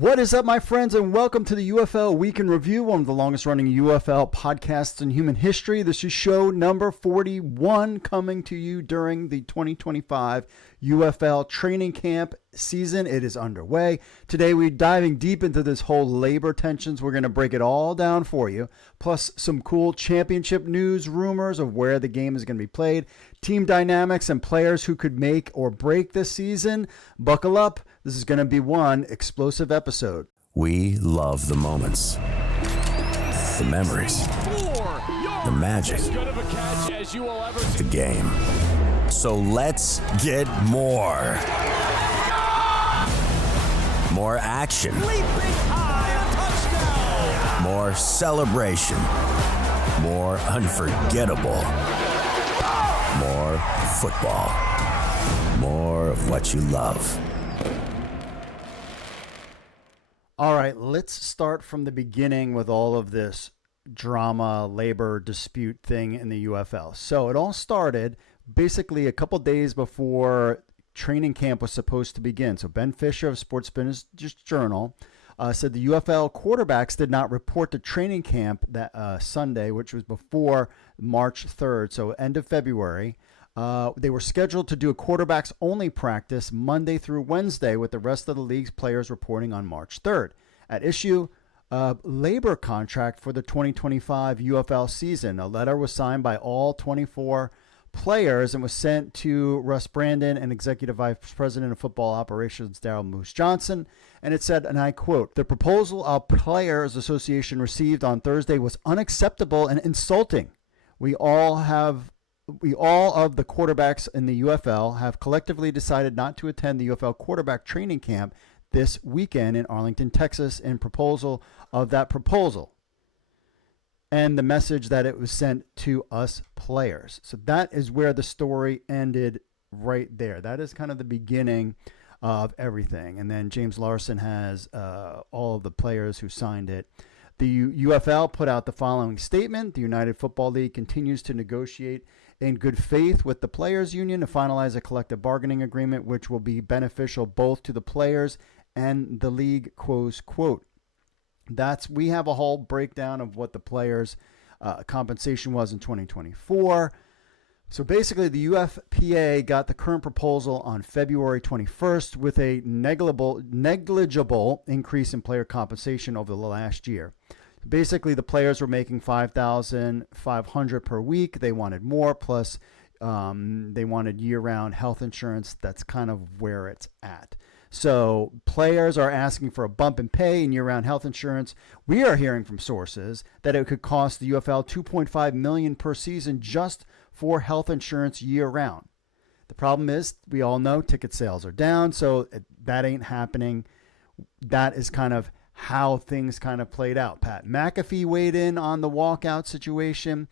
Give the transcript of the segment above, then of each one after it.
What is up, my friends, and welcome to the UFL Week in Review, one of the longest-running UFL podcasts in human history. This is show number 41, coming to you during the 2025 UFL training camp season. It is underway. Today, we're diving deep into this whole labor tensions. We're going to break it all down for you, plus some cool championship news, rumors of where the game is going to be played, team dynamics, and players who could make or break this season. Buckle up. This is going to be one explosive episode. We love the moments, the memories, the magic, the game. So let's get more. More action. More celebration. More unforgettable. More football. More of what you love. All right, let's start from the beginning with all of this drama, labor dispute thing in the UFL. So it all started basically a couple days before training camp was supposed to begin. So Ben Fisher of Sports Business Journal said the UFL quarterbacks did not report to training camp that Sunday, which was before March 3rd, so end of February. They were scheduled to do a quarterbacks only practice Monday through Wednesday, with the rest of the league's players reporting on March 3rd. At issue, labor contract for the 2025 UFL season. A letter was signed by all 24 players and was sent to Russ Brandon and Executive Vice President of Football Operations Daryl Moose Johnson. And it said, and I quote, "The proposal our Players Association received on Thursday was unacceptable and insulting. We all of the quarterbacks in the UFL have collectively decided not to attend the UFL quarterback training camp this weekend in Arlington, Texas, in proposal of that proposal." And the message that it was sent to us players. So that is where the story ended right there. That is kind of the beginning of everything. And then James Larson has all of the players who signed it. The UFL put out the following statement: the United Football League continues to negotiate in good faith with the players union to finalize a collective bargaining agreement which will be beneficial both to the players and the league, close quote. We have a whole breakdown of what the players' compensation was in 2024. So basically, the UFPA got the current proposal on February 21st with a negligible increase in player compensation over the last year. Basically, the players were making $5,500 per week. They wanted more, plus they wanted year-round health insurance. That's kind of where it's at. So players are asking for a bump in pay and year-round health insurance. We are hearing from sources that it could cost the UFL $2.5 million per season just for health insurance year-round. The problem is, we all know ticket sales are down, so that ain't happening. That is kind of how things kind of played out. Pat McAfee weighed in on the walkout situation,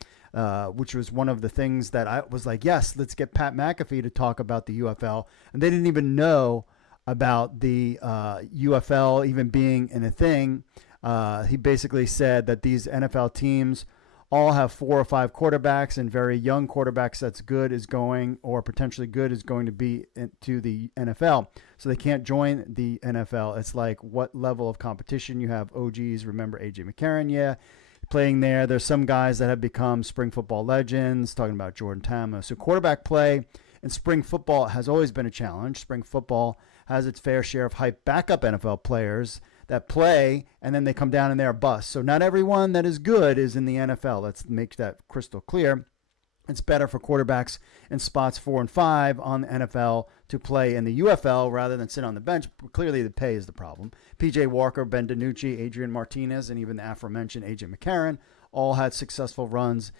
which was one of the things that I was like, yes, let's get Pat McAfee to talk about the UFL. And they didn't even know about the UFL even being in a thing. He basically said that these NFL teams all have 4 or 5 quarterbacks, and very young quarterbacks that's good is going, or potentially good is going to be into the NFL. So they can't join the NFL. It's like what level of competition you have. OGs, remember A.J. McCarron? Yeah, playing there. There's some guys that have become spring football legends, talking about Jordan Tama. So quarterback play in spring football has always been a challenge. Spring football has its fair share of hype backup NFL players that play, and then they come down and they're a bust. So not everyone that is good is in the NFL. Let's make that crystal clear. It's better for quarterbacks in spots 4 and 5 on the NFL to play in the UFL rather than sit on the bench. Clearly, the pay is the problem. P.J. Walker, Ben DiNucci, Adrian Martinez, and even the aforementioned A.J. McCarron all had successful runs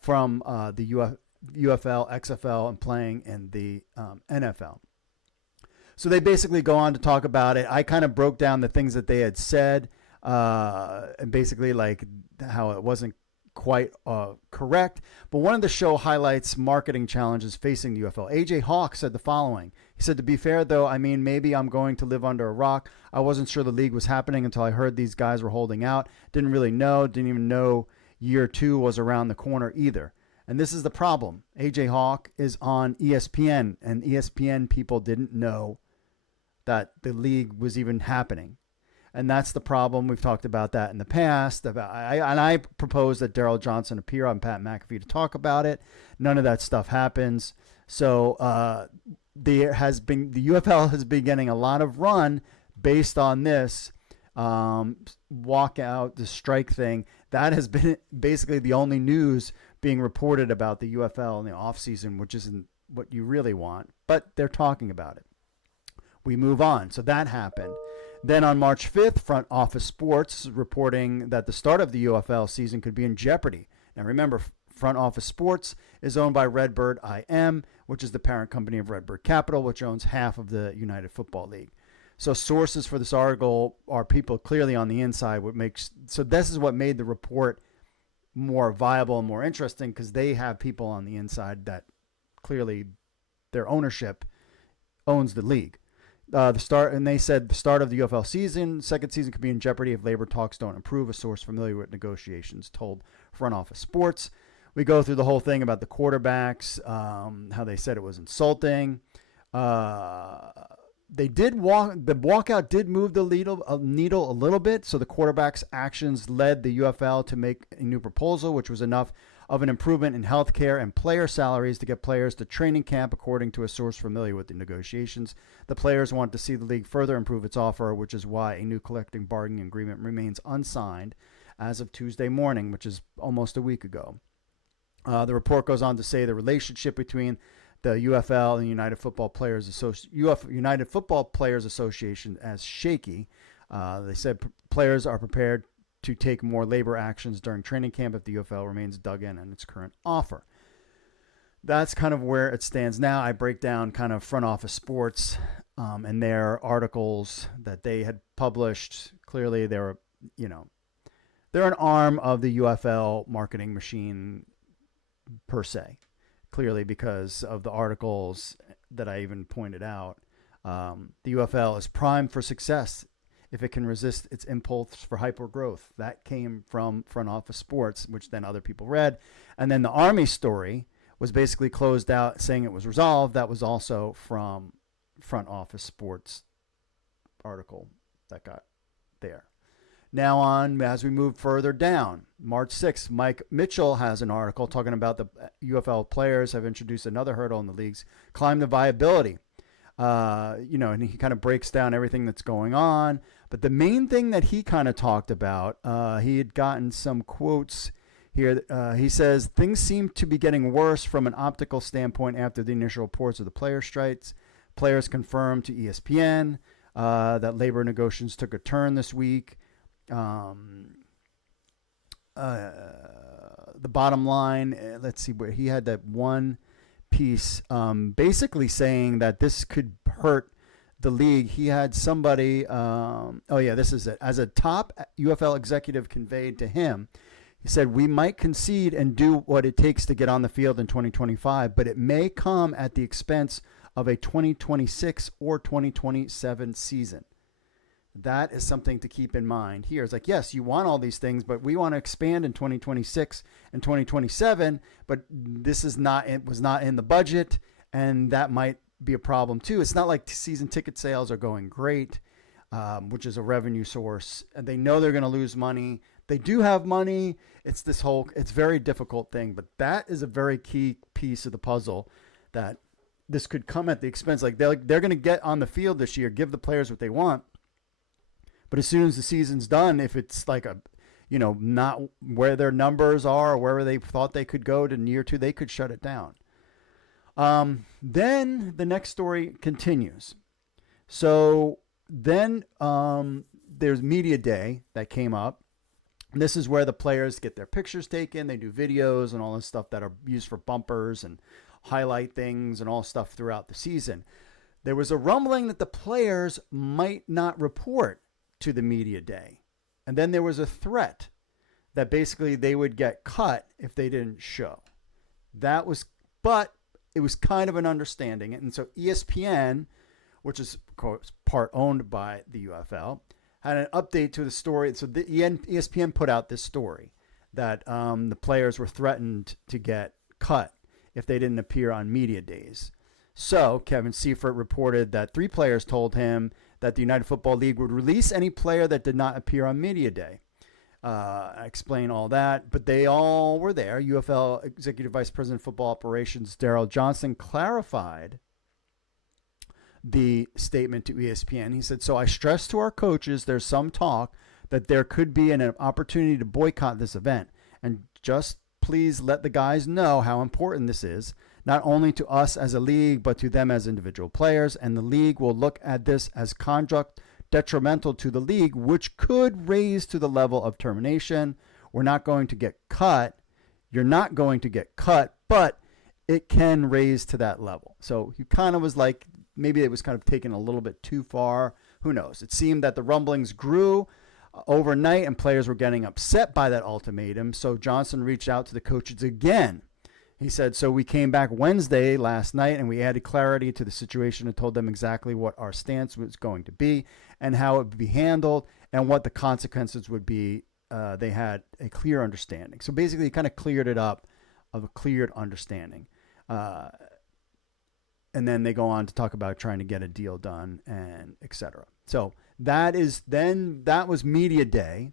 from the UFL, XFL, and playing in the NFL. So they basically go on to talk about it. I kind of broke down the things that they had said, and basically like how it wasn't quite correct. But one of the show highlights marketing challenges facing the UFL. AJ Hawk said the following. He said, "To be fair, though, I mean, maybe I'm going to live under a rock. I wasn't sure the league was happening until I heard these guys were holding out. Didn't really know. Didn't even know year 2 was around the corner either." And this is the problem. AJ Hawk is on ESPN, and ESPN people didn't know that the league was even happening. And that's the problem. We've talked about that in the past. I proposed that Daryl Johnson appear on Pat McAfee to talk about it. None of that stuff happens. So the UFL has been getting a lot of run based on this walkout, the strike thing. That has been basically the only news being reported about the UFL in the offseason, which isn't what you really want, but they're talking about it. We move on. So that happened. Then on March 5th, Front Office Sports reporting that the start of the UFL season could be in jeopardy. Now remember, Front Office Sports is owned by Redbird IM, which is the parent company of Redbird Capital, which owns half of the United Football League. So sources for this article are people clearly on the inside. So this is what made the report more viable and more interesting, because they have people on the inside that clearly their ownership owns the league. They said the start of the UFL season, second season, could be in jeopardy if labor talks don't improve. A source familiar with negotiations told Front Office Sports. We go through the whole thing about the quarterbacks, how they said it was insulting. The walkout did move the needle a little bit. So the quarterback's actions led the UFL to make a new proposal, which was enough of an improvement in health care and player salaries to get players to training camp, according to a source familiar with the negotiations. The players want to see the league further improve its offer, which is why a new collective bargaining agreement remains unsigned as of Tuesday morning, which is almost a week ago. The report goes on to say the relationship between the UFL and United Football Players Association as shaky. They said players are prepared to take more labor actions during training camp if the UFL remains dug in its current offer. That's kind of where it stands now. I break down kind of Front Office Sports and their articles that they had published. Clearly, they're an arm of the UFL marketing machine per se. Clearly, because of the articles that I even pointed out, the UFL is primed for success if it can resist its impulse for hyper-growth. That came from Front Office Sports, which then other people read. And then the Army story was basically closed out, saying it was resolved. That was also from Front Office Sports article that got there. Now on, as we move further down, March 6th, Mike Mitchell has an article talking about the UFL players have introduced another hurdle in the league's climb to viability. And he kind of breaks down everything that's going on. But the main thing that he kind of talked about, he had gotten some quotes here. He says, things seem to be getting worse from an optical standpoint after the initial reports of the player strikes. Players confirmed to ESPN that labor negotiations took a turn this week. The bottom line, let's see where he had that one piece, basically saying that this could hurt the league. He had somebody, this is it. As a top UFL executive conveyed to him, he said, we might concede and do what it takes to get on the field in 2025, but it may come at the expense of a 2026 or 2027 season. That is something to keep in mind here. It's like, yes, you want all these things, but we want to expand in 2026 and 2027, but it was not in the budget, and that might be a problem too. It's not like season ticket sales are going great, which is a revenue source, and they know they're going to lose money. They do have money. It's very difficult thing, but that is a very key piece of the puzzle, that this could come at the expense. Like they're going to get on the field this year, give the players what they want. But as soon as the season's done, if it's like not where their numbers are or wherever they thought they could go to year two, they could shut it down. Then the next story continues. So then there's media day that came up. And this is where the players get their pictures taken. They do videos and all this stuff that are used for bumpers and highlight things and all stuff throughout the season. There was a rumbling that the players might not report to the media day. And then there was a threat that basically they would get cut if they didn't show. But it was kind of an understanding. And so ESPN, which is of course part owned by the UFL, had an update to the story. So the ESPN put out this story that the players were threatened to get cut if they didn't appear on media days. So Kevin Seifert reported that 3 players told him that the United Football League would release any player that did not appear on media day. I explain all that, but they all were there. UFL Executive Vice President of Football Operations Daryl Johnson clarified the statement to ESPN. He said, "So I stress to our coaches there's some talk that there could be an opportunity to boycott this event. And just please let the guys know how important this is, not only to us as a league, but to them as individual players. And the league will look at this as conduct detrimental to the league, which could raise to the level of termination. We're not going to get cut. You're not going to get cut, but it can raise to that level." So he kind of was like, maybe it was kind of taken a little bit too far. Who knows? It seemed that the rumblings grew overnight and players were getting upset by that ultimatum. So Johnson reached out to the coaches again. He said, "So we came back Wednesday last night and we added clarity to the situation and told them exactly what our stance was going to be and how it would be handled and what the consequences would be." They had a clear understanding. So basically he kind of cleared it up of a cleared understanding. And then they go on to talk about trying to get a deal done and et cetera. So that was media day,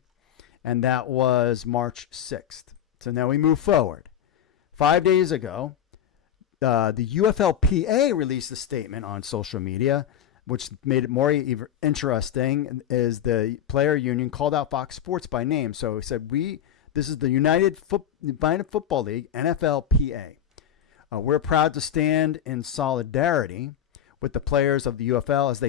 and that was March 6th. So now we move forward. 5 days ago, the UFLPA released a statement on social media, which made it more interesting, is the player union called out Fox Sports by name. So it said, this is the United Football League, NFLPA. We're proud to stand in solidarity with the players of the UFL as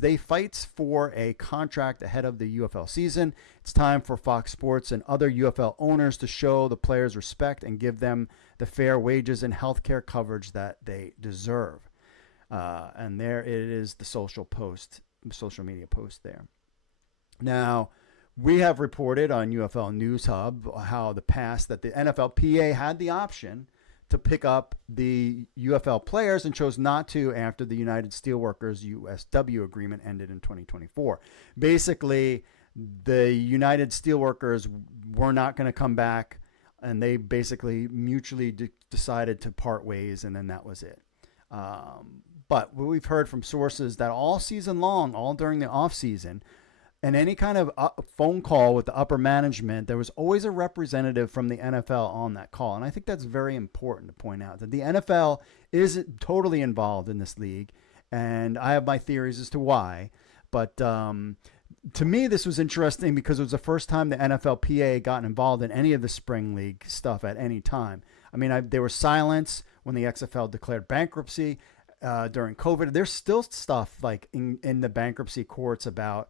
they fight for a contract ahead of the UFL season. It's time for Fox Sports and other UFL owners to show the players respect and give them the fair wages and healthcare coverage that they deserve. And there it is, the social media post there. Now, we have reported on UFL News Hub how the past that the NFLPA had the option to pick up the UFL players and chose not to after the United Steelworkers USW agreement ended in 2024. Basically, the United Steelworkers were not going to come back, and they basically mutually decided to part ways, and then that was it. But we've heard from sources that all season long, all during the off season, and any kind of phone call with the upper management, there was always a representative from the NFL on that call. And I think that's very important to point out, that the NFL is totally involved in this league. And I have my theories as to why. But to me, this was interesting because it was the first time the NFLPA got involved in any of the spring league stuff at any time. I mean, there was silence when the XFL declared bankruptcy during COVID. There's still stuff like in the bankruptcy courts about,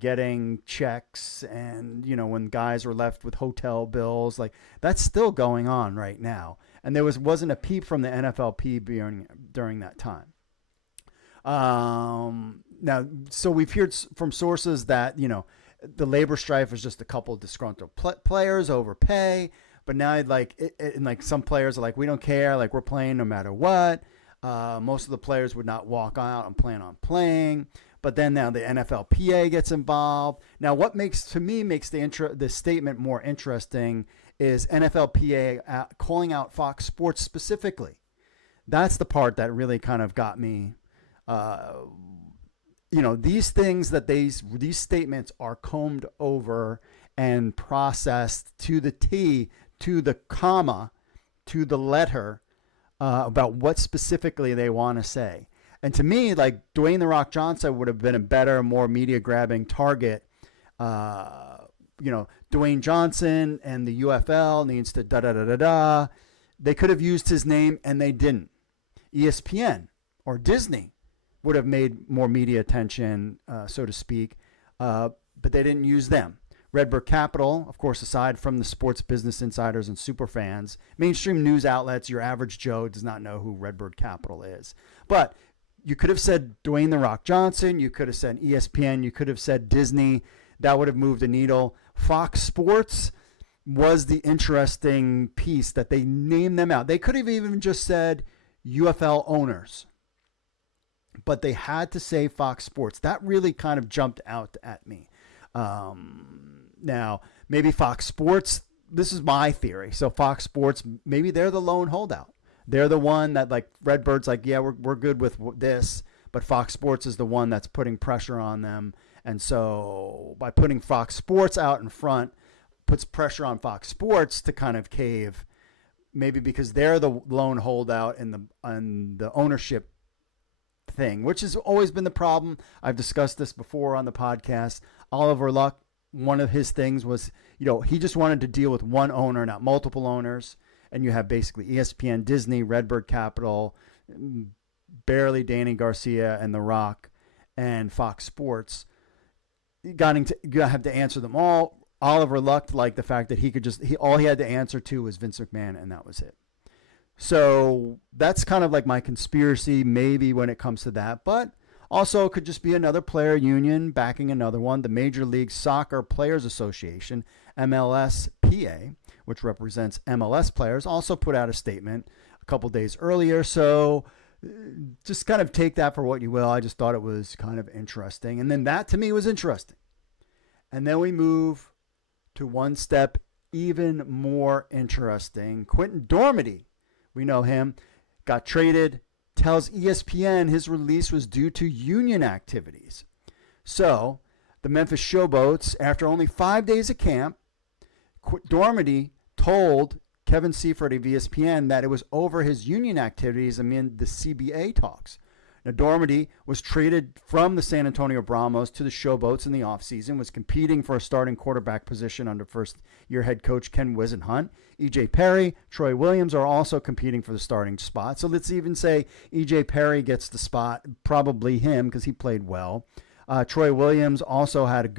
getting checks and, when guys were left with hotel bills, like that's still going on right now. And there wasn't a peep from the NFLP during that time. Now, so we've heard from sources that, the labor strife was just a couple of disgruntled players over pay, but now and some players are like, we don't care. Like we're playing no matter what. Most of the players would not walk out and plan on playing. But then now the NFLPA gets involved. Now, what makes the statement more interesting is NFLPA calling out Fox Sports specifically. That's the part that really kind of got me. These things these statements are combed over and processed to the T, to the comma, to the letter about what specifically they want to say. And to me, like Dwayne "The Rock" Johnson would have been a better, more media-grabbing target. Dwayne Johnson and the UFL needs to da-da-da-da-da. They could have used his name, and they didn't. ESPN or Disney would have made more media attention, so to speak, but they didn't use them. Redbird Capital, of course, aside from the sports business insiders and super fans, mainstream news outlets, your average Joe does not know who Redbird Capital is. But you could have said Dwayne "The Rock" Johnson. You could have said ESPN. You could have said Disney. That would have moved the needle. Fox Sports was the interesting piece that they named them out. They could have even just said UFL owners, but they had to say Fox Sports. That really kind of jumped out at me. Now, maybe Fox Sports, this is my theory. So Fox Sports, maybe they're the lone holdout. They're the one that like Redbird's like, yeah, we're good with this, but Fox Sports is the one that's putting pressure on them. And so by putting Fox Sports out in front, puts pressure on Fox Sports to kind of cave, maybe because they're the lone holdout in the ownership thing, which has always been the problem. I've discussed this before on the podcast. Oliver Luck, one of his things was, he just wanted to deal with one owner, not multiple owners. And you have basically ESPN, Disney, Redbird Capital, barely Danny Garcia and The Rock, and Fox Sports. You have to answer them all. Oliver Luck liked the fact that all he had to answer to was Vince McMahon, and that was it. So that's kind of like my conspiracy, maybe, when it comes to that. But also, it could just be another player union backing another one. The Major League Soccer Players Association, MLSPA, which represents MLS players, also put out a statement a couple days earlier. So just kind of take that for what you will. I just thought it was kind of interesting. And then that, to me, was interesting. And then we move to one step even more interesting. Quentin Dormady, we know him, got traded, tells ESPN his release was due to union activities. So the Memphis Showboats, after only 5 days of camp, Dormady told Kevin Seifert of ESPN that it was over his union activities amid the CBA talks. Now, Dormady was traded from the San Antonio Brahmas to the Showboats in the offseason, was competing for a starting quarterback position under first-year head coach Ken Wisenhunt. E.J. Perry, Troy Williams are also competing for the starting spot. So let's even say E.J. Perry gets the spot, probably him because he played well. Troy Williams also had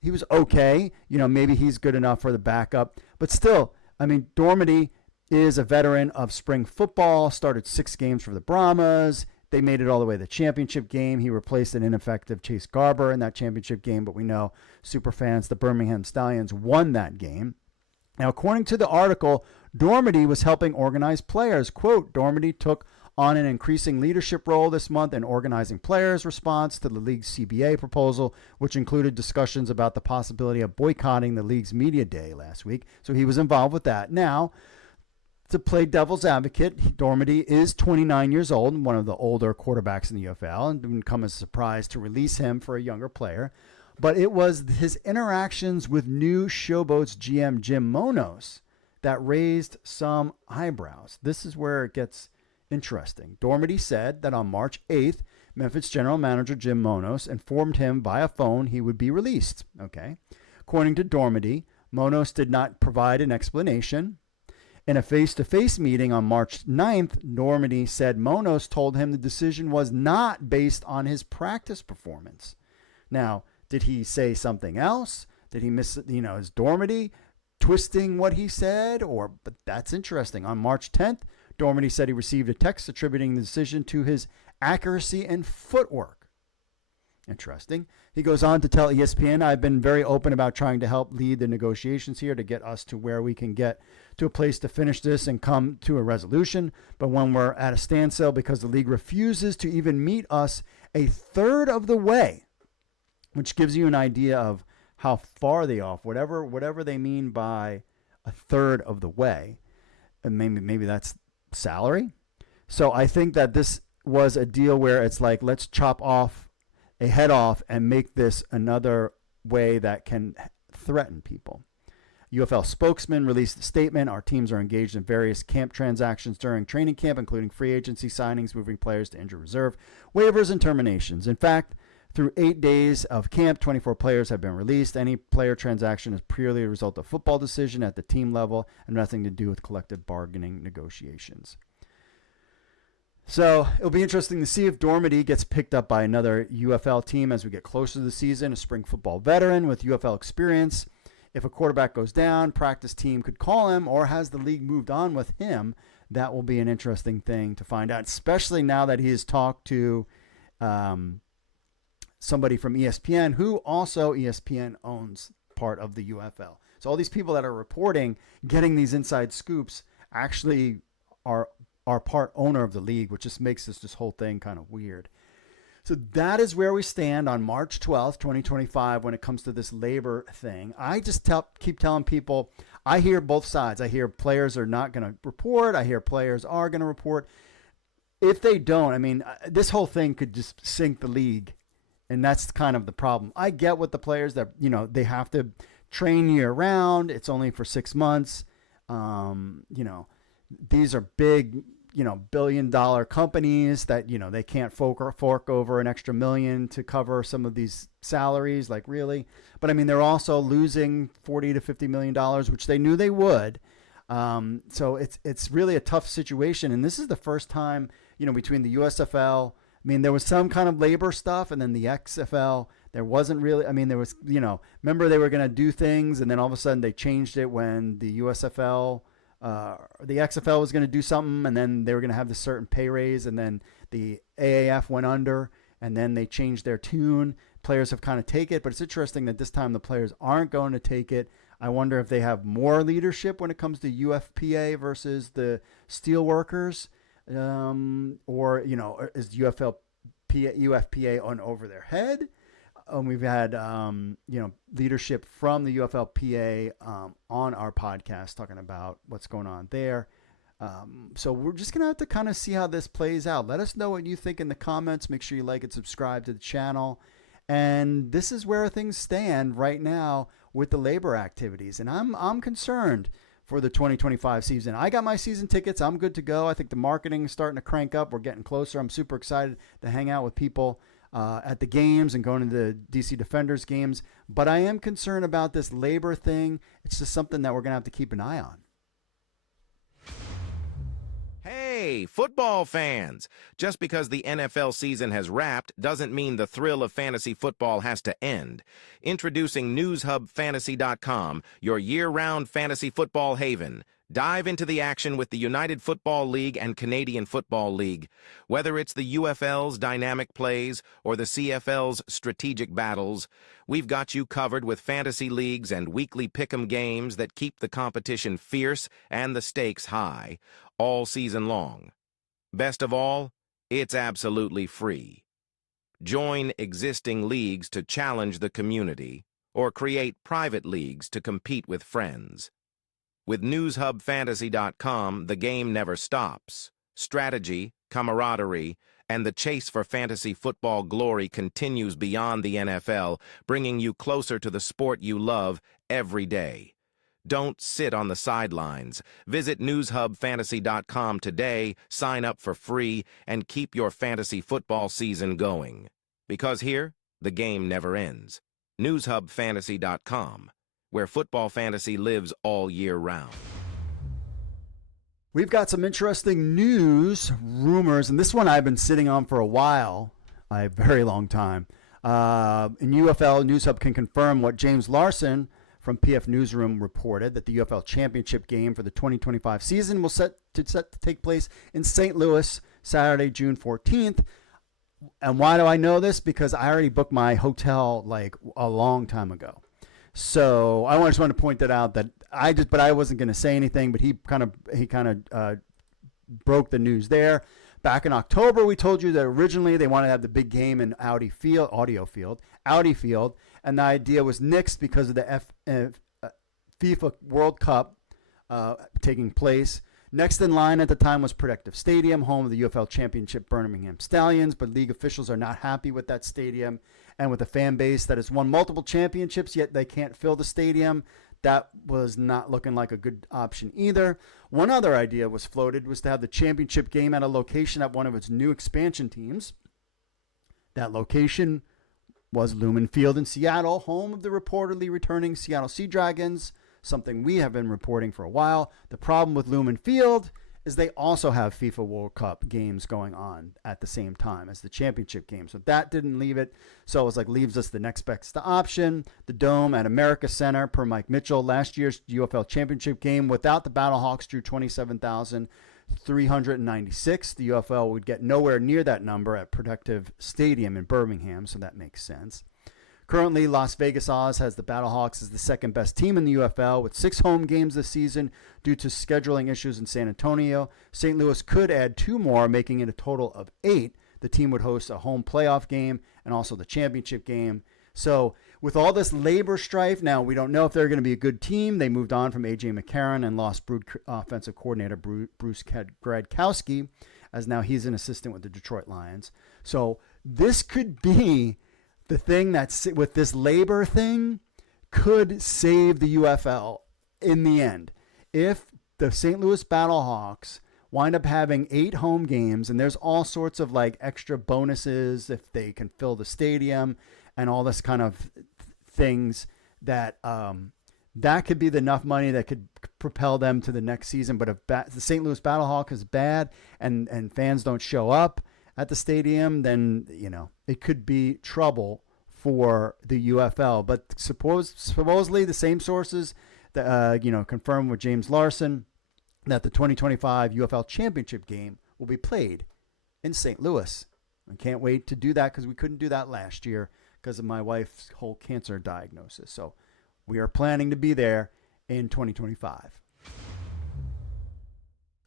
he was okay. Maybe he's good enough for the backup. But still, Dormady is a veteran of spring football, started 6 games for the Brahmas. They made it all the way to the championship game. He replaced an ineffective Chase Garber in that championship game, but we know superfans, the Birmingham Stallions, won that game. Now, according to the article, Dormady was helping organize players. Quote, Dormady took on an increasing leadership role this month in organizing players' response to the league's CBA proposal, which included discussions about the possibility of boycotting the league's media day last week. So he was involved with that. Now, to play devil's advocate, Dormady is 29 years old and one of the older quarterbacks in the UFL, and it didn't come as a surprise to release him for a younger player. But it was his interactions with new Showboats GM Jim Monos that raised some eyebrows. This is where it gets interesting. Dormady said that on March 8th, Memphis general manager Jim Monos informed him via phone he would be released. Okay. According to Dormady, Monos did not provide an explanation. In a face-to-face meeting on March 9th, Dormady said Monos told him the decision was not based on his practice performance. Now, did he say something else? Did he miss, is Dormady twisting what he said? But that's interesting. On March 10th, Dormady said he received a text attributing the decision to his accuracy and footwork. Interesting. He goes on to tell ESPN, I've been very open about trying to help lead the negotiations here to get us to where we can get to a place to finish this and come to a resolution. But when we're at a standstill because the league refuses to even meet us a third of the way, which gives you an idea of how far they off, whatever they mean by a third of the way. And maybe that's salary. So I think that this was a deal where it's like, let's chop off a head off and make this another way that can threaten people. UFL spokesman released a statement. Our teams are engaged in various camp transactions during training camp, including free agency signings, moving players to injured reserve, waivers, and terminations. In fact, through 8 days of camp, 24 players have been released. Any player transaction is purely a result of football decision at the team level and nothing to do with collective bargaining negotiations. So it'll be interesting to see if Dormady gets picked up by another UFL team as we get closer to the season, a spring football veteran with UFL experience. If a quarterback goes down, practice team could call him, or has the league moved on with him? That will be an interesting thing to find out, especially now that he has talked to somebody from ESPN, who also ESPN owns part of the UFL. So all these people that are reporting, getting these inside scoops, actually are part owner of the league, which just makes this whole thing kind of weird. So that is where we stand on March 12th, 2025, when it comes to this labor thing. I just keep telling people, I hear both sides. I hear players are not going to report. I hear players are going to report. if they don't, I mean, this whole thing could just sink the league, and that's kind of the problem. I get what the players that they have to train year round. It's only for 6 months. You know, these are big, billion-dollar companies that they can't fork over an extra million to cover some of these salaries. Like really, but I mean, they're also losing $40 to $50 million, which they knew they would. So it's really a tough situation, and this is the first time between the USFL. I mean, there was some kind of labor stuff, and then the XFL. There wasn't really. I mean, there was. Remember they were going to do things, and then all of a sudden they changed it when the USFL, the XFL was going to do something, and then they were going to have this certain pay raise, and then the AAF went under, and then they changed their tune. Players have kind of taken it, but it's interesting that this time the players aren't going to take it. I wonder if they have more leadership when it comes to UFPA versus the steelworkers, or is UFPA on over their head? We've had leadership from the UFLPA on our podcast talking about what's going on there. So we're just gonna have to kind of see how this plays out. Let us know what you think in the comments. Make sure you like and subscribe to the channel. And this is where things stand right now with the labor activities. And I'm concerned for the 2025 season. I got my season tickets. I'm good to go. I think the marketing is starting to crank up. We're getting closer. I'm super excited to hang out with people at the games and going to the DC Defenders games. But I am concerned about this labor thing. It's just something that we're going to have to keep an eye on. Hey, football fans! Just because the NFL season has wrapped doesn't mean the thrill of fantasy football has to end. Introducing NewsHubFantasy.com, your year-round fantasy football haven. Dive into the action with the United Football League and Canadian Football League. Whether it's the UFL's dynamic plays or the CFL's strategic battles, we've got you covered with fantasy leagues and weekly pick'em games that keep the competition fierce and the stakes high, all season long. Best of all, it's absolutely free. Join existing leagues to challenge the community, or create private leagues to compete with friends. With NewsHubFantasy.com, the game never stops. Strategy, camaraderie, and the chase for fantasy football glory continues beyond the NFL, bringing you closer to the sport you love every day. Don't sit on the sidelines. Visit NewsHubFantasy.com today, sign up for free, and keep your fantasy football season going. Because here, the game never ends. NewsHubFantasy.com, where football fantasy lives all year round. We've got some interesting news, rumors, and this one I've been sitting on for a while, a very long time. In UFL, News Hub can confirm what James Larson from PF Newsroom reported, that the UFL Championship game for the 2025 season will set to take place in St. Louis, Saturday, June 14th. And why do I know this? Because I already booked my hotel like a long time ago. So I just want to point that out, that but I wasn't going to say anything, but he kind of broke the news there. Back in October, we told you that originally they wanted to have the big game in Audi Field, and the idea was nixed because of the FIFA World Cup taking place. Next in line at the time was Protective Stadium, home of the UFL Championship Birmingham Stallions, but league officials are not happy with that stadium and with a fan base that has won multiple championships, yet they can't fill the stadium. That was not looking like a good option either. One other idea was floated, was to have the championship game at a location at one of its new expansion teams. That location was Lumen Field in Seattle, home of the reportedly returning Seattle Sea Dragons, something we have been reporting for a while. The problem with Lumen Field is they also have FIFA World Cup games going on at the same time as the championship game. So that didn't leave it. So it was like, leaves us the next best option, the Dome at America Center, per Mike Mitchell. Last year's UFL Championship game without the Battlehawks drew 27,396. The UFL would get nowhere near that number at Protective Stadium in Birmingham, so that makes sense. Currently, Las Vegas Oz has the Battlehawks as the second best team in the UFL with 6 home games this season due to scheduling issues in San Antonio. St. Louis could add 2 more, making it a total of 8. The team would host a home playoff game and also the championship game. So with all this labor strife, now we don't know if they're going to be a good team. They moved on from A.J. McCarron and lost offensive coordinator Bruce Gradkowski. as now he's an assistant with the Detroit Lions. So this could be the thing that's with this labor thing could save the UFL in the end. If the St. Louis Battlehawks wind up having 8 home games, and there's all sorts of like extra bonuses if they can fill the stadium and all this kind of things that that could be enough money that could propel them to the next season. But if the St. Louis Battlehawk is bad and fans don't show up at the stadium, then, you know, it could be trouble for the UFL. But supposedly the same sources that, confirmed with James Larson that the 2025 UFL Championship game will be played in St. Louis. I can't wait to do that because we couldn't do that last year because of my wife's whole cancer diagnosis. So we are planning to be there in 2025.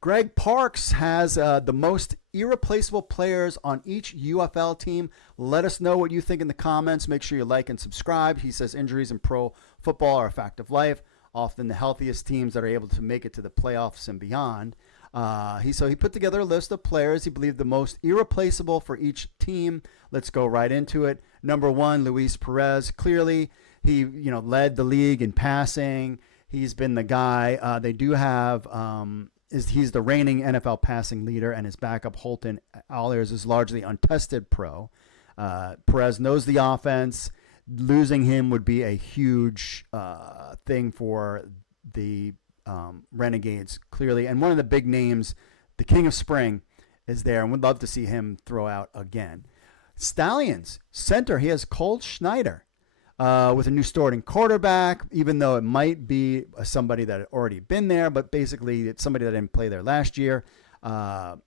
Greg Parks has the most irreplaceable players on each UFL team. Let us know what you think in the comments. Make sure you like and subscribe. He says injuries in pro football are a fact of life. Often the healthiest teams that are able to make it to the playoffs and beyond. He put together a list of players he believed the most irreplaceable for each team. Let's go right into it. Number 1, Luis Perez. Clearly, he led the league in passing. He's been the guy. They do have he's the reigning NFL passing leader, and his backup Holton Allers is largely untested pro. Perez knows the offense. Losing him would be a huge thing for the Renegades, clearly. And one of the big names, the King of Spring, is there, and we'd love to see him throw out again. Stallions, center, he has Cole Schneider with a new starting quarterback, even though it might be somebody that had already been there, but basically it's somebody that didn't play there last year. The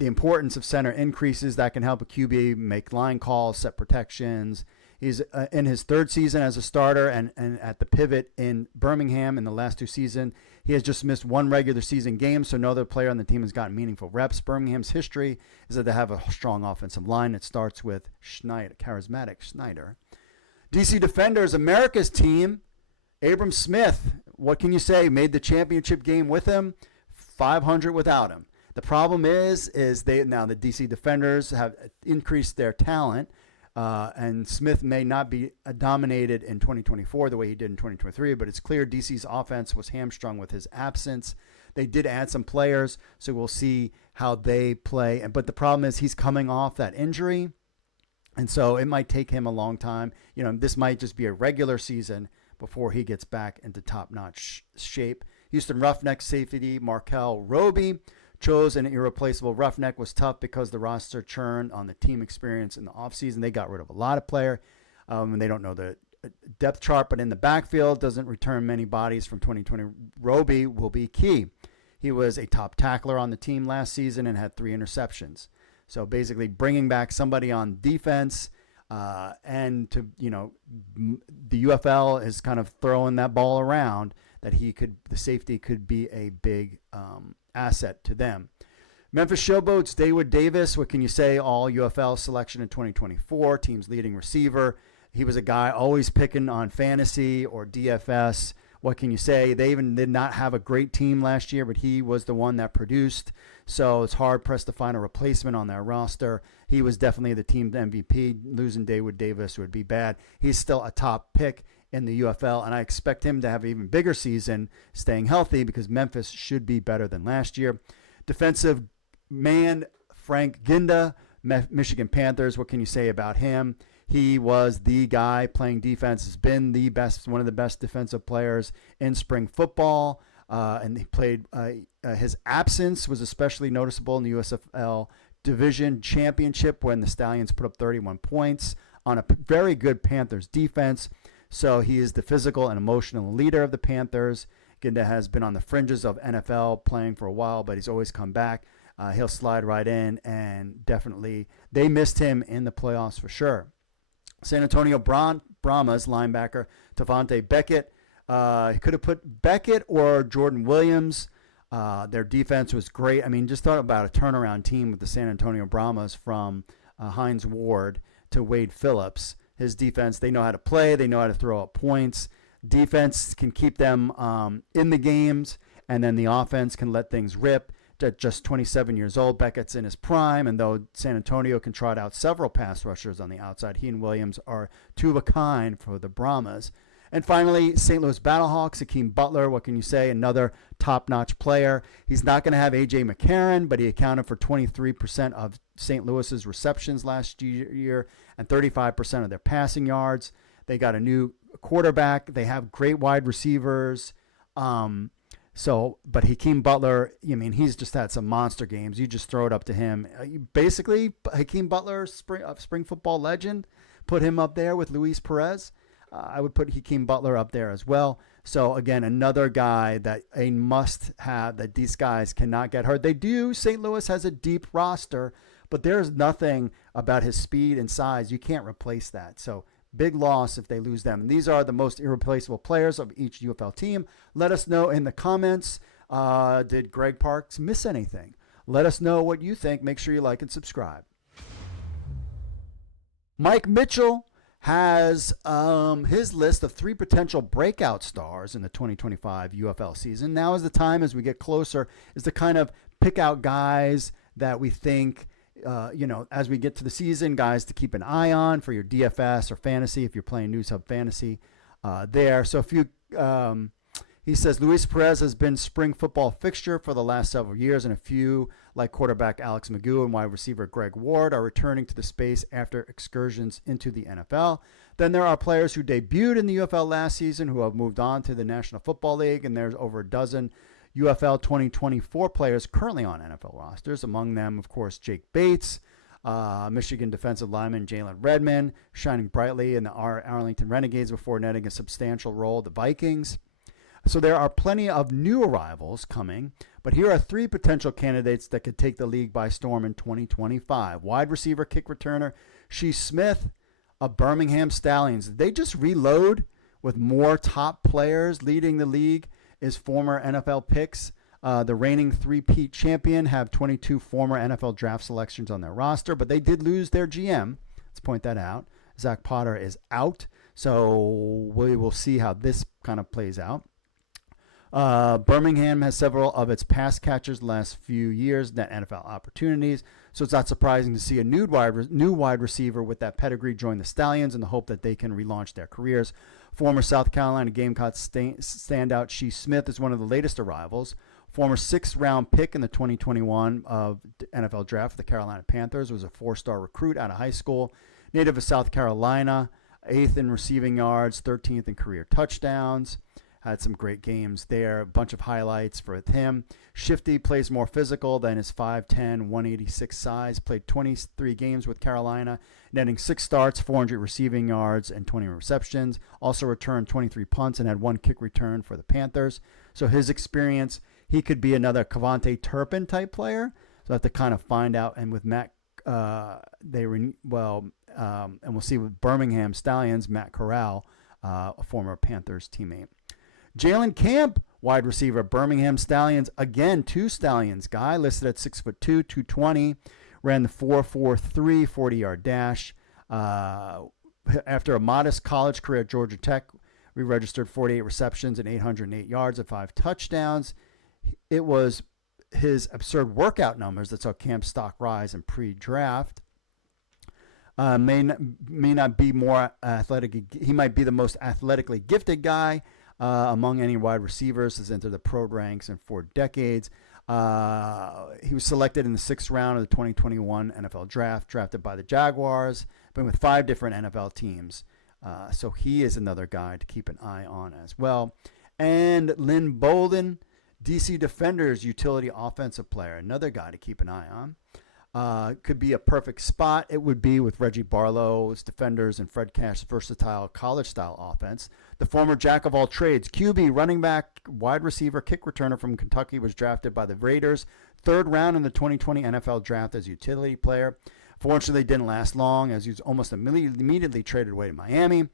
importance of center increases. That can help a QB make line calls, set protections. He's in his 3rd season as a starter and at the pivot in Birmingham in the last 2 seasons. He has just missed 1 regular season game, so no other player on the team has gotten meaningful reps. Birmingham's history is that they have a strong offensive line. It starts with Schneider, charismatic Schneider. DC Defenders, America's team. Abram Smith, what can you say? Made the championship game with him, 500 without him. The problem is the DC Defenders have increased their talent. And Smith may not be dominated in 2024 the way he did in 2023, but it's clear DC's offense was hamstrung with his absence. They did add some players, so we'll see how they play. But the problem is he's coming off that injury, and so it might take him a long time. This might just be a regular season before he gets back into top-notch shape. Houston Roughnecks safety Markel Roby chose an irreplaceable roughneck. Was tough because the roster churn on the team experience in the offseason. They got rid of a lot of players, and they don't know the depth chart, but in the backfield doesn't return many bodies from 2020. Roby will be key. He was a top tackler on the team last season and had 3 interceptions. So basically bringing back somebody on defense and to, the UFL is kind of throwing that ball around that the safety could be a big asset to them. Memphis Showboats, Dawood Davis, what can you say? All UFL selection in 2024, team's leading receiver. He was a guy always picking on fantasy or DFS. What can you say? They even did not have a great team last year, but he was the one that produced. So it's hard pressed to find a replacement on their roster. He was definitely the team MVP. Losing Dawood Davis would be bad. He's still a top pick in the UFL, and I expect him to have an even bigger season staying healthy because Memphis should be better than last year. Defensive man Frank Ginda, Michigan Panthers, what can you say about him? He was the guy playing defense, has been the best, one of the best defensive players in spring football, and he played. His absence was especially noticeable in the USFL Division Championship when the Stallions put up 31 points on a very good Panthers defense. So he is the physical and emotional leader of the Panthers. Ginda has been on the fringes of NFL playing for a while, but he's always come back. He'll slide right in, and definitely they missed him in the playoffs for sure. San Antonio Brahmas linebacker Tavante Beckett. He could have put Beckett or Jordan Williams. Their defense was great. I mean, just thought about a turnaround team with the San Antonio Brahmas from Hines Ward to Wade Phillips. His defense, they know how to play. They know how to throw up points. Defense can keep them in the games, and then the offense can let things rip. at just 27 years old. Beckett's in his prime, and though San Antonio can trot out several pass rushers on the outside, he and Williams are two of a kind for the Brahmas. And finally, St. Louis Battlehawks, Hakeem Butler. What can you say? Another top-notch player. He's not going to have A.J. McCarron, but he accounted for 23% of St. Louis's receptions last year and 35% of their passing yards. They got a new quarterback. They have great wide receivers. But Hakeem Butler, I mean, he's just had some monster games. You just throw it up to him. Basically, Hakeem Butler, spring football legend, put him up there with Luis Perez. I would put Hakeem Butler up there as well. So, again, another guy that a must-have, that these guys cannot get hurt. They do. St. Louis has a deep roster, but there's nothing about his speed and size. You can't replace that. So, big loss if they lose them. And these are the most irreplaceable players of each UFL team. Let us know in the comments, did Greg Parks miss anything? Let us know what you think. Make sure you like and subscribe. Mike Mitchell has his list of 3 potential breakout stars in the 2025 UFL season. Now is the time, as we get closer, is to kind of pick out guys that we think, as we get to the season, guys to keep an eye on for your DFS or fantasy if you're playing News Hub Fantasy there. So he says Luis Perez has been spring football fixture for the last several years, and a few, like quarterback Alex Magoo and wide receiver Greg Ward, are returning to the space after excursions into the NFL. Then there are players who debuted in the UFL last season who have moved on to the National Football League, and there's over a dozen UFL 2024 players currently on NFL rosters. Among them, of course, Jake Bates, Michigan defensive lineman Jalen Redmond, shining brightly in the Arlington Renegades before netting a substantial role at the Vikings. So there are plenty of new arrivals coming, but here are 3 potential candidates that could take the league by storm in 2025. Wide receiver, kick returner, Shee Smith of Birmingham Stallions. They just reload with more top players. Leading the league is former NFL picks. The reigning 3-peat champion have 22 former NFL draft selections on their roster, but they did lose their GM. Let's point that out. Zach Potter is out, so we will see how this kind of plays out. Birmingham has several of its pass catchers the last few years net NFL opportunities, so it's not surprising to see a new wide receiver with that pedigree join the Stallions in the hope that they can relaunch their careers. Former South Carolina Gamecocks standout Shee Smith is one of the latest arrivals. Former 6th-round pick in the 2021 of NFL draft for the Carolina Panthers, was a 4-star recruit out of high school. Native of South Carolina, 8th in receiving yards, 13th in career touchdowns. Had some great games there. A bunch of highlights for him. Shifty, plays more physical than his 5'10", 186 size. Played 23 games with Carolina, netting 6 starts, 400 receiving yards, and 20 receptions. Also returned 23 punts and had 1 kick return for the Panthers. So his experience, he could be another Cavante Turpin type player. So I have to kind of find out. And with Matt, and we'll see with Birmingham Stallions, Matt Corral, a former Panthers teammate. Jalen Camp, wide receiver, Birmingham Stallions. Again, 2 Stallions guy, listed at 6'2", 220. Ran the 4.43 40-yard dash. After a modest college career at Georgia Tech, we registered 48 receptions and 808 yards and 5 touchdowns. It was his absurd workout numbers that saw Camp's stock rise in pre-draft. May not be more athletic. He might be the most athletically gifted guy among any wide receivers. Has entered the pro ranks in 4 decades. He was selected in the 6th round of the 2021 NFL draft, drafted by the Jaguars, been with 5 different NFL teams. So he is another guy to keep an eye on as well. And Lynn Bolden, DC Defenders utility offensive player, another guy to keep an eye on. Could be a perfect spot. It would be with Reggie Barlow's Defenders and Fred Cash's versatile college-style offense. The former jack-of-all-trades, QB, running back, wide receiver, kick returner from Kentucky, was drafted by the Raiders. 3rd round in the 2020 NFL draft as a utility player. Fortunately, didn't last long as he was almost immediately traded away to Miami.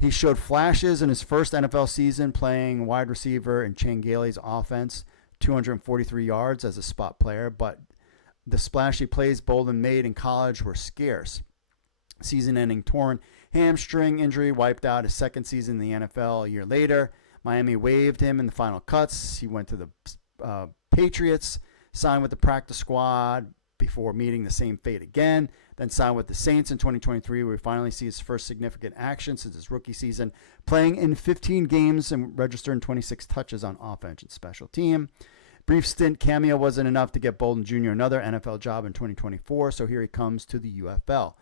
He showed flashes in his first NFL season playing wide receiver in Chan Gailey's offense, 243 yards as a spot player, but the splashy plays Bolden made in college were scarce. Season-ending torn hamstring injury wiped out his 2nd season in the NFL a year later. Miami waived him in the final cuts. He went to the Patriots. signed with the practice squad before meeting the same fate again, then signed with the Saints in 2023, where we finally see his first significant action since his rookie season, playing in 15 games and registering 26 touches on offense and special team. Brief stint cameo wasn't enough to get Bolden Jr. another NFL job in 2024, so here he comes to the UFL.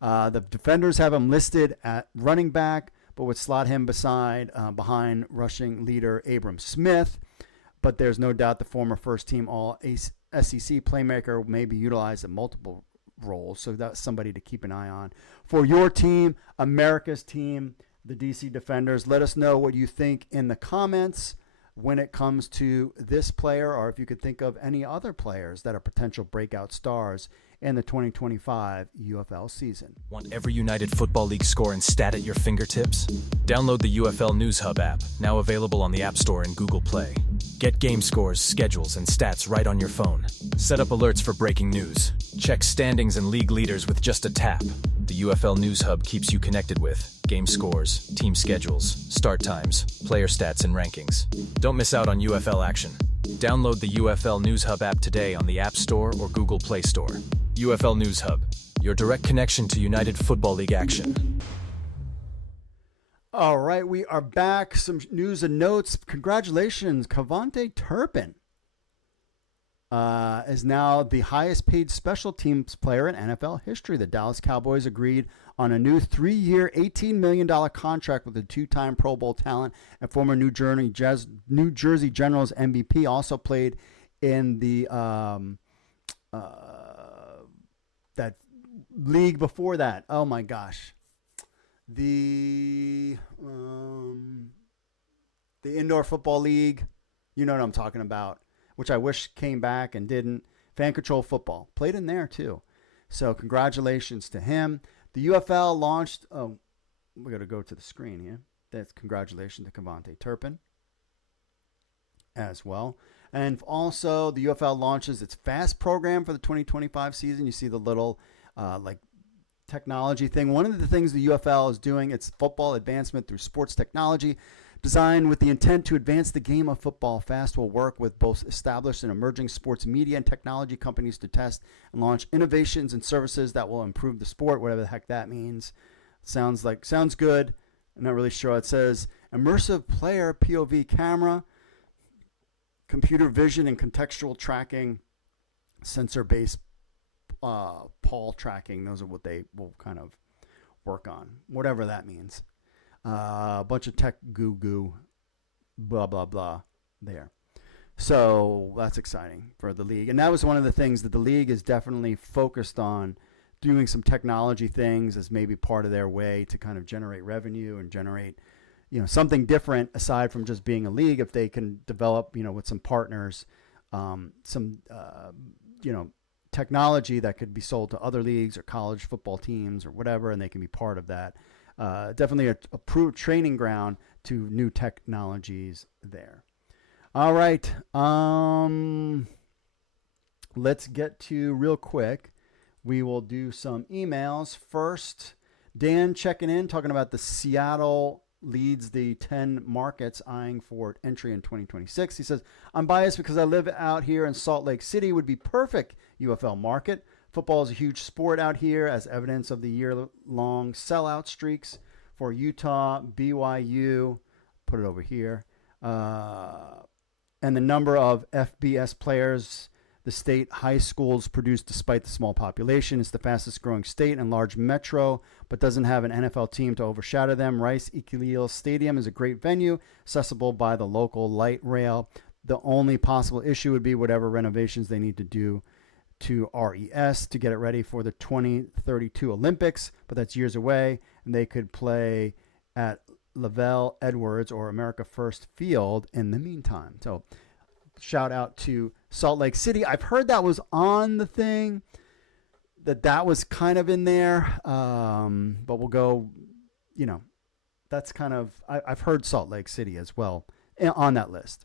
The defenders have him listed at running back, but would slot him behind rushing leader Abram Smith. But there's no doubt the former first-team All-SEC playmaker may be utilized in multiple roles, so that's somebody to keep an eye on. For your team, America's team, the DC Defenders, let us know what you think in the comments when it comes to this player, or if you could think of any other players that are potential breakout stars in the 2025 UFL season. Want every United Football League score and stat at your fingertips? Download the UFL News Hub app, now available on the App Store and Google Play. Get game scores, schedules, and stats right on your phone. Set up alerts for breaking news. Check standings and league leaders with just a tap. The UFL News Hub keeps you connected with game scores, team schedules, start times, player stats, and rankings. Don't miss out on UFL action. Download the UFL News Hub app today on the App Store or Google Play Store. UFL News Hub, your direct connection to United Football League action. All right, we are back. Some news and notes. Congratulations, Cavante Turpin is now the highest paid special teams player in NFL history. The Dallas Cowboys agreed on a new 3-year, $18 million contract with a two-time Pro Bowl talent and former New Jersey Generals MVP. Also played in the that league before that. Oh my gosh, the indoor football league. You know what I'm talking about, which I wish came back and didn't. Fan control football. Played in there too. So congratulations to him. The UFL launched, we got to go to the screen here. That's congratulations to Cavante Turpin as well. And also the UFL launches its FAST program for the 2025 season. You see the little technology thing. One of the things the UFL is doing, it's football advancement through sports technology. Designed with the intent to advance the game of football, FAST will work with both established and emerging sports media and technology companies to test and launch innovations and services that will improve the sport, whatever the heck that means. Sounds good. I'm not really sure. It says immersive player POV camera, computer vision and contextual tracking, sensor-based paw tracking. Those are what they will kind of work on, whatever that means. A bunch of tech goo, blah, blah, blah there. So that's exciting for the league. And that was one of the things that the league is definitely focused on, doing some technology things as maybe part of their way to kind of generate revenue and generate, something different aside from just being a league. If they can develop, with some partners, some technology that could be sold to other leagues or college football teams or whatever, and they can be part of that. Definitely a approved training ground to new technologies there. All right. Let's get to real quick. We will do some emails. First, Dan checking in, talking about the Seattle leads the 10 markets eyeing for entry in 2026. He says, I'm biased because I live out here in Salt Lake City. Would be perfect UFL market. Football is a huge sport out here, as evidence of the year-long sellout streaks for Utah, BYU, put it over here, and the number of FBS players the state high schools produce despite the small population. It's the fastest growing state and large metro, but doesn't have an NFL team to overshadow them. Rice-Eccles Stadium is a great venue, accessible by the local light rail. The only possible issue would be whatever renovations they need to do to RES to get it ready for the 2032 Olympics, but that's years away, and they could play at Lavelle Edwards or America First Field in the meantime. So shout out to Salt Lake City. I've heard that was on the thing, that was kind of in there, but we'll go, that's kind of, I've heard Salt Lake City as well on that list.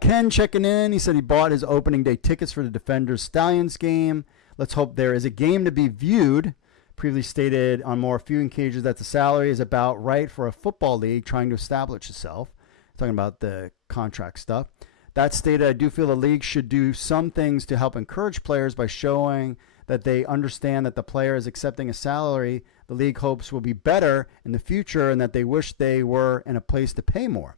Ken checking in. He said he bought his opening day tickets for the Defenders Stallions game. Let's hope there is a game to be viewed. Previously stated on more viewing cages that the salary is about right for a football league trying to establish itself. Talking about the contract stuff. That stated, I do feel the league should do some things to help encourage players by showing that they understand that the player is accepting a salary the league hopes will be better in the future and that they wish they were in a place to pay more.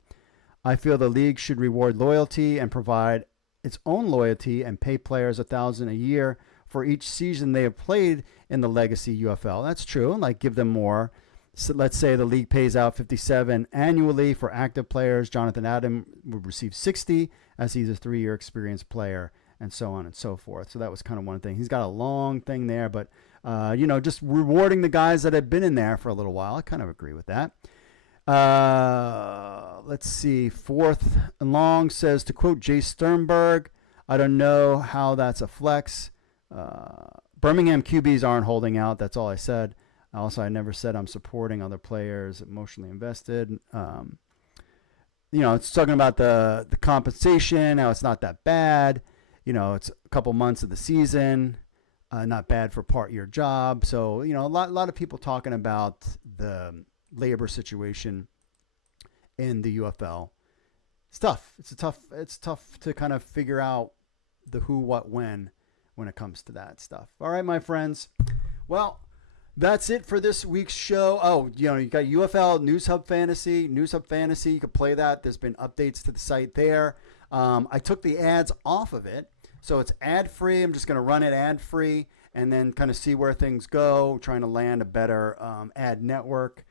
I feel the league should reward loyalty and provide its own loyalty and pay players $1,000 a year for each season they have played in the legacy UFL. That's true. Like, give them more. So let's say the league pays out $57 annually for active players. Jonathan Adam would receive $60 as he's a 3-year experienced player, and so on and so forth. So that was kind of one thing. He's got a long thing there, but just rewarding the guys that have been in there for a little while. I kind of agree with that. Let's see. Fourth and long says, to quote Jay Sternberg, I don't know how that's a flex. Birmingham QBs aren't holding out. That's all I said. Also, I never said I'm supporting other players emotionally invested. It's talking about the compensation, how it's not that bad. It's a couple months of the season, not bad for part-year job. So, a lot of people talking about the labor situation in the UFL. It's tough. It's tough to kind of figure out the who, what, when it comes to that stuff. All right, my friends. Well, that's it for this week's show. Oh, you got UFL News Hub Fantasy. You can play that. There's been updates to the site there. I took the ads off of it, so it's ad-free. I'm just going to run it ad-free and then kind of see where things go, trying to land a better ad network.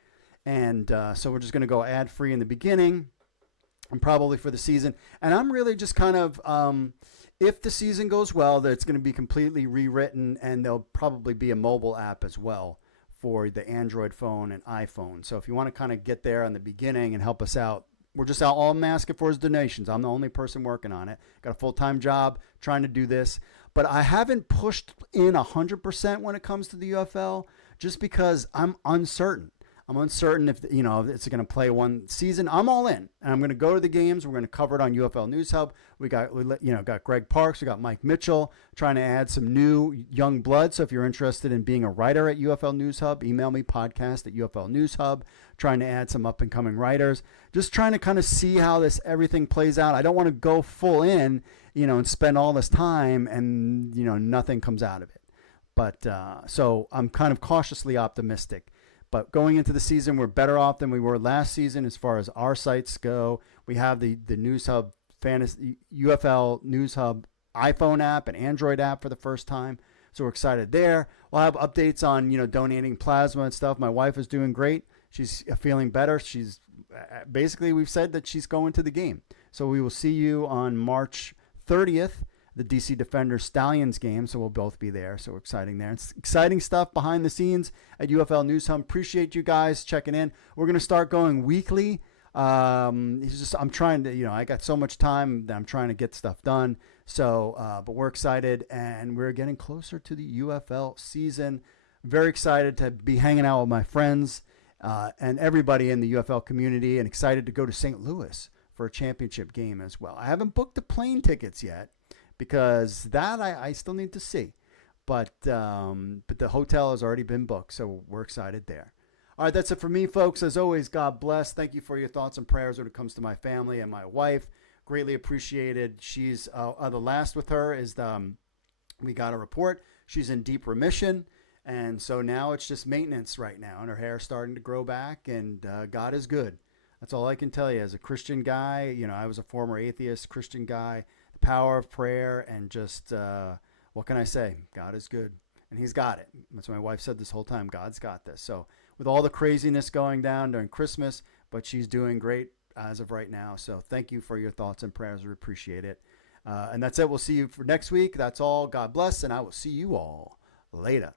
And so we're just going to go ad-free in the beginning and probably for the season. And I'm really just kind of, if the season goes well, that it's going to be completely rewritten, and there'll probably be a mobile app as well for the Android phone and iPhone. So if you want to kind of get there in the beginning and help us out, we're just out. All I'm asking for is donations. I'm the only person working on it. Got a full-time job trying to do this. But I haven't pushed in 100% when it comes to the UFL just because I'm uncertain. I'm uncertain if it's going to play one season. I'm all in, and I'm going to go to the games. We're going to cover it on UFL News Hub. We got Greg Parks. We got Mike Mitchell trying to add some new young blood. So if you're interested in being a writer at UFL News Hub, email me, podcast at UFL News Hub. Trying to add some up and coming writers. Just trying to kind of see how everything plays out. I don't want to go full in, and spend all this time and nothing comes out of it. But so I'm kind of cautiously optimistic. But going into the season, we're better off than we were last season as far as our sites go. We have the News Hub Fantasy UFL News Hub iPhone app and Android app for the first time. So we're excited there. We'll have updates on, donating plasma and stuff. My wife is doing great. She's feeling better. She's basically, we've said that she's going to the game. So we will see you on March 30th. The DC Defender Stallions game, so we'll both be there. So exciting there. It's exciting stuff behind the scenes at UFL News Hub. Appreciate you guys checking in. We're going to start going weekly. I'm trying to, I got so much time that I'm trying to get stuff done. So, but we're excited, and we're getting closer to the UFL season. Very excited to be hanging out with my friends and everybody in the UFL community, and excited to go to St. Louis for a championship game as well. I haven't booked the plane tickets yet, because that I still need to see. But the hotel has already been booked, so we're excited there. All right, that's it for me, folks. As always, God bless. Thank you for your thoughts and prayers when it comes to my family and my wife. Greatly appreciated. She's the last with her is we got a report. She's in deep remission, and so now it's just maintenance right now, and her hair's starting to grow back, and God is good. That's all I can tell you. As a Christian guy, I was a former atheist Christian guy. Power of prayer, and just what can I say? God is good, and he's got it. That's what my wife said this whole time. God's got this. So with all the craziness going down during Christmas, but she's doing great as of right now. So thank you for your thoughts and prayers. We appreciate it. And that's it. We'll see you for next week. That's all. God bless, and I will see you all later.